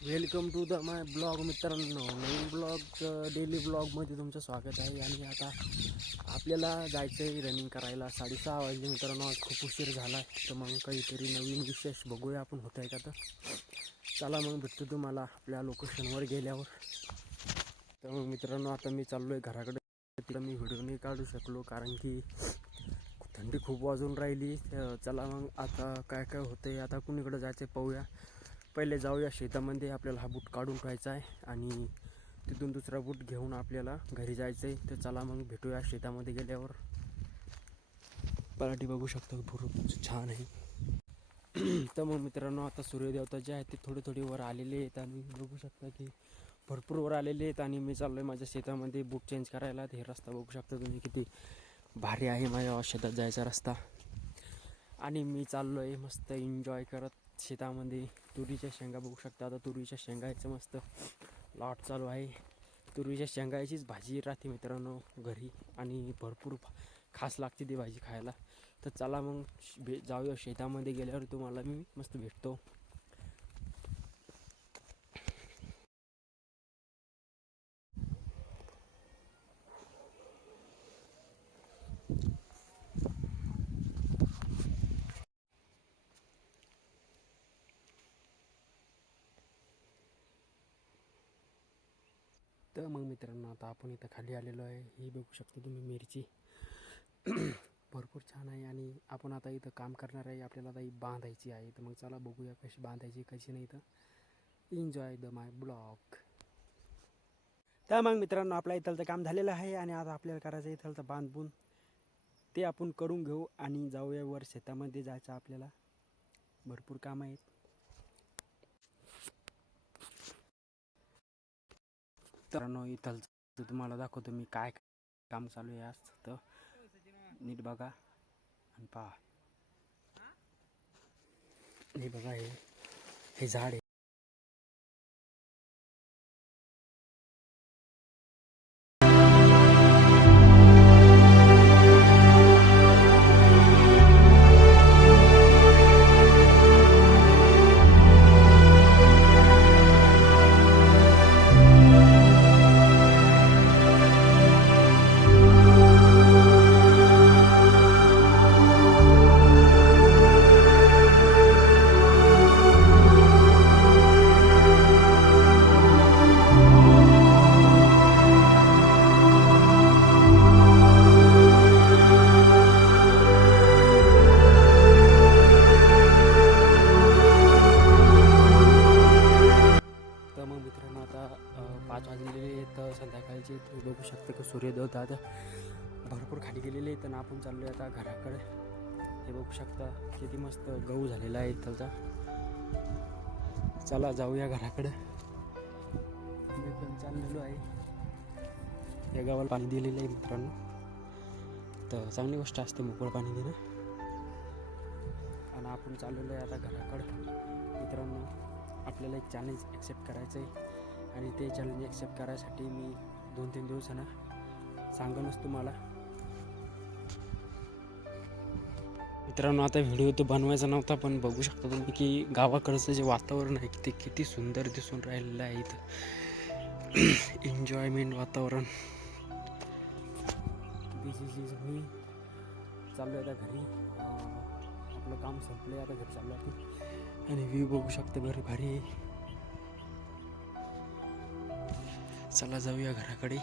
Welcome to the my blog मित्रांनो. नवीन blog daily ब्लॉगमध्ये तुमचं स्वागत आहे. आणि आता आपल्याला जायचं आहे रनिंग करायला. 6:30 वाजले मित्रांनो. आज खूप उशीर झाला आहे, तर मग काहीतरी नवीन विशेष बघूया आपण होत आहे का. तर चला मग भेटतो तुम्हाला आपल्या लोकेशनवर गेल्यावर. तर मग मित्रांनो आता मी चाललो आहे घराकडे. तिला मी व्हिडिओ नाही काढू शकलो कारण की थंडी खूप वाजून राहिली. चला मग आता काय काय होतं आहे, आता कुणीकडे जायचं आहे पाहूया. पहिले जाऊया शेतामध्ये. आपल्याला हा बूट काढून ठेवायचा आहे आणि तिथून दुसरा बूट घेऊन आपल्याला घरी जायचं आहे. तर चला मग भेटूया शेतामध्ये गेल्यावर. पराठी बघू शकता भरपूर छान आहे. तर मग मित्रांनो आता सूर्यदेवता जे आहे ते थोडे थोडे वर आलेले आहेत आणि बघू शकता की भरपूर वर आलेले आहेत. आणि मी चाललो आहे माझ्या शेतामध्ये बूट चेंज करायला. हे रस्ता बघू शकता तुम्ही किती भारी आहे माझ्या शेतात जायचा रस्ता. आणि मी चाललो आहे मस्त एन्जॉय करत शेतामध्ये. तुरीच्या शेंगा बघू शकता. आता तुरीच्या शेंगायचं मस्त लॉट चालू आहे. तुरीच्या शेंगायचीच भाजी राहते मित्रांनो घरी आणि भरपूर खास लागते ती भाजी खायला. तर चला मग जाऊया शेतामध्ये. गेल्यावर तुम्हाला मी मस्त भेटतो. तर मग मित्रांनो आता आपण इथं खाली आलेलो आहे. ही बघू शकता तुम्ही मिरची भरपूर छान आहे. आणि आपण आता इथं काम करणार आहे. आपल्याला आता ही बांधायची आहे. तर मग चला बघूया कशी बांधायची कशी नाही. तर एन्जॉय द माय ब्लॉग. तर मग मित्रांनो आपल्या इथलचं काम झालेलं आहे आणि आता आपल्याला करायचं इथलचं बांधून ते आपण करून घेऊ आणि जाऊया वर शेतामध्ये. जायचं आपल्याला भरपूर काम आहेत. तर इथलचं तुम्हाला दाखवतो मी काय काम चालू आहे आज. तर नीट बघा आणि पहा. हे बघा हे झाड आहे. तर मग मित्रांनो आता 5 वाजलेले आहेत संध्याकाळचे. तुम्ही बघू शकता की सूर्यदेवता आता भरपूर खाली गेलेले आहेत आणि आपण चाललो आहे आता घराकडे. हे बघू शकता किती मस्त गहू झालेला आहे इथलचा. चला जाऊया घराकडे. मी पण चाललेलो आहे. या गावाला पाणी दिलेलं आहे मित्रांनो. तर चांगली गोष्ट असते मोकळं पाणी देणं. आणि आपण चाललेलो आहे आता घराकडे. मित्रांनो आपल्याला एक चॅलेंज ॲक्सेप्ट करायचं आहे आणि ते चॅलेंज ॲक्सेप्ट करायसाठी मी 2-3 दिवसांना सांगणच तुम्हाला. मित्रांनो आता व्हिडिओ तो बनवायचा नव्हता, पण बघू शकता तुम्ही की गावाकडचं जे वातावरण आहे ते किती सुंदर दिसून राहिलेलं आहे इथं. एन्जॉयमेंट वातावरण. दिस इज मी चाललो आहे आता घरी. आपलं काम संपलं आहे आता घरी चाललो आहे. आणि व्ह्यू बघू शकता भारी भारी. चला जाऊया घराकडे.